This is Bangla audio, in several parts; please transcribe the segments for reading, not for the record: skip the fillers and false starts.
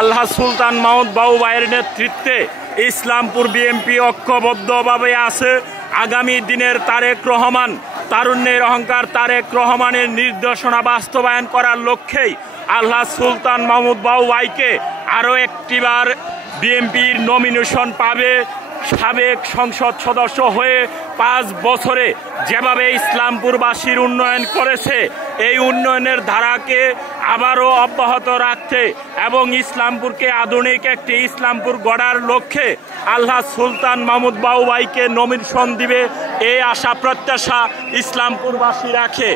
আলহাজ সুলতান মাহমুদ বাবু ভাইয়ের নেতৃত্বে ইসলামপুর বিএনপি ঐক্যবদ্ধভাবে আছে। আগামী দিনের তারেক রহমান, তারুণ্যের অহংকার তারেক রহমানের নির্দেশনা বাস্তবায়ন করার লক্ষ্যেই আলহাজ সুলতান মাহমুদ বাবু ভাইকে আরও একটিবার বিএনপির নমিনেশন পাবে। সাবেক সংসদ সদস্য হয়ে 5 বছরে যেভাবে ইসলামপুরবাসীর উন্নয়ন করেছে, এই উন্নয়নের ধারাকে আবারও অব্যাহত রাখতে এবং ইসলামপুরকে আধুনিক একটি ইসলামপুর গড়ার লক্ষ্যে আলহাজ সুলতান মাহমুদ বাবু ভাইকে নমিনেশন দিবে, এই আশা প্রত্যাশা ইসলামপুরবাসী রাখে।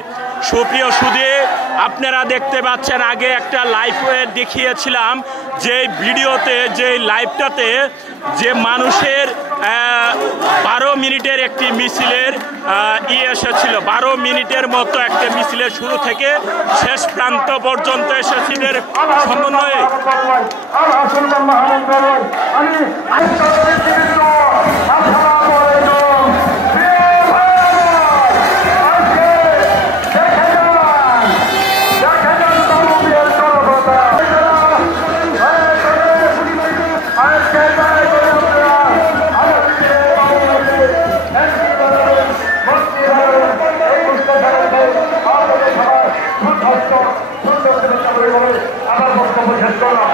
সুপ্রিয় সুধী, আপনারা দেখতে পাচ্ছেন আগে একটা লাইভে দেখিয়েছিলাম যে ভিডিওতে, যে লাইভটাতে যে মানুষের 12 মিনিটের একটি মিছিলের এসেছিল। 12 মিনিটের মতো একটা মিছিলের শুরু থেকে শেষ প্রান্ত পর্যন্ত এসেছিলেন সমন্বয়ে। আমার বক্তব্য শেষ করলাম।